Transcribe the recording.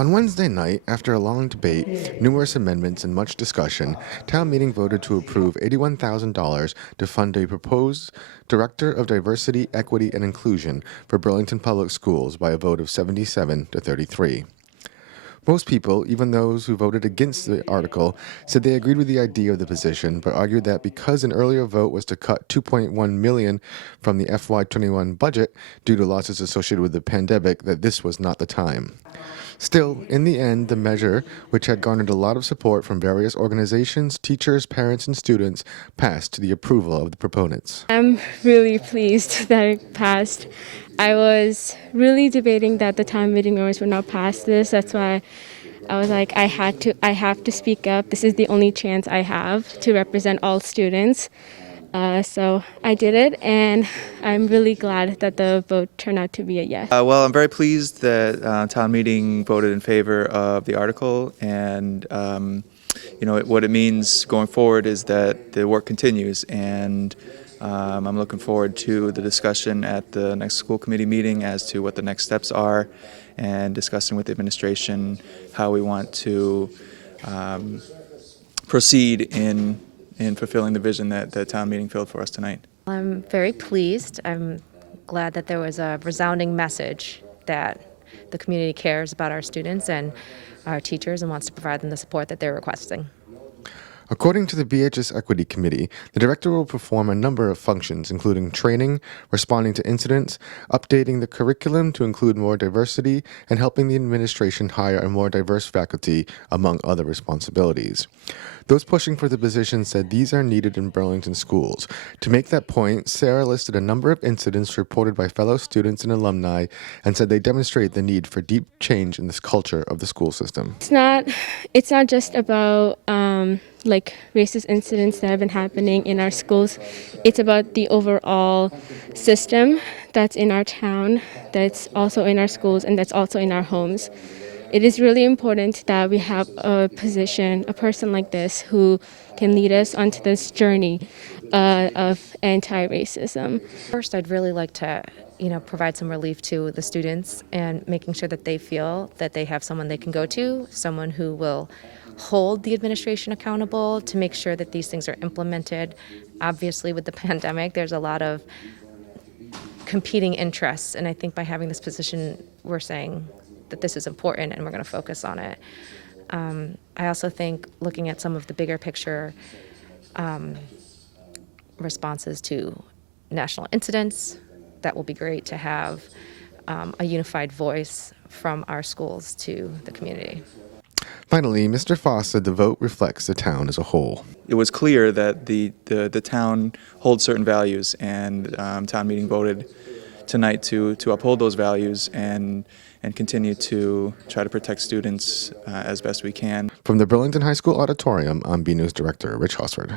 On Wednesday night, after a long debate, numerous amendments, and much discussion, town meeting voted to approve $81,000 to fund a proposed Director of Diversity, Equity, and Inclusion for Burlington Public Schools by a vote of 77 to 33. Most people, even those who voted against the article, said they agreed with the idea of the position, but argued that because an earlier vote was to cut $2.1 million from the FY21 budget due to losses associated with the pandemic, that this was not the time. Still, in the end, the measure, which had garnered a lot of support from various organizations, teachers, parents, and students, passed to the approval of the proponents. I'm really pleased that it passed. I was really debating that the town meeting members would not pass this. That's why I was like, I have to speak up. This is the only chance I have to represent all students. So I did it, and I'm really glad that the vote turned out to be a yes. Well, I'm very pleased that town meeting voted in favor of the article, and what it means going forward is that the work continues, and I'm looking forward to the discussion at the next school committee meeting as to what the next steps are, and discussing with the administration how we want to proceed in fulfilling the vision that the town meeting filled for us tonight. I'm very pleased. I'm glad that there was a resounding message that the community cares about our students and our teachers and wants to provide them the support that they're requesting. According to the BHS Equity Committee, the director will perform a number of functions, including training, responding to incidents, updating the curriculum to include more diversity, and helping the administration hire a more diverse faculty, among other responsibilities. Those pushing for the position said these are needed in Burlington schools. To make that point, Sarah listed a number of incidents reported by fellow students and alumni and said they demonstrate the need for deep change in this culture of the school system. It's not just about like racist incidents that have been happening in our schools. It's about the overall system that's in our town, that's also in our schools, and that's also in our homes. It is really important that we have a person like this who can lead us onto this journey of anti-racism. First, I'd really like to provide some relief to the students and making sure that they feel that they have someone they can go to, someone who will hold the administration accountable to make sure that these things are implemented. Obviously, with the pandemic, there's a lot of competing interests, and I think by having this position, we're saying that this is important and we're going to focus on it. I also think looking at some of the bigger picture responses to national incidents, that will be great to have a unified voice from our schools to the community. Finally, Mr. Foss said the vote reflects the town as a whole. It was clear that the town holds certain values, and town meeting voted tonight to uphold those values and continue to try to protect students as best we can. From the Burlington High School Auditorium, I'm B News Director Rich Hosford.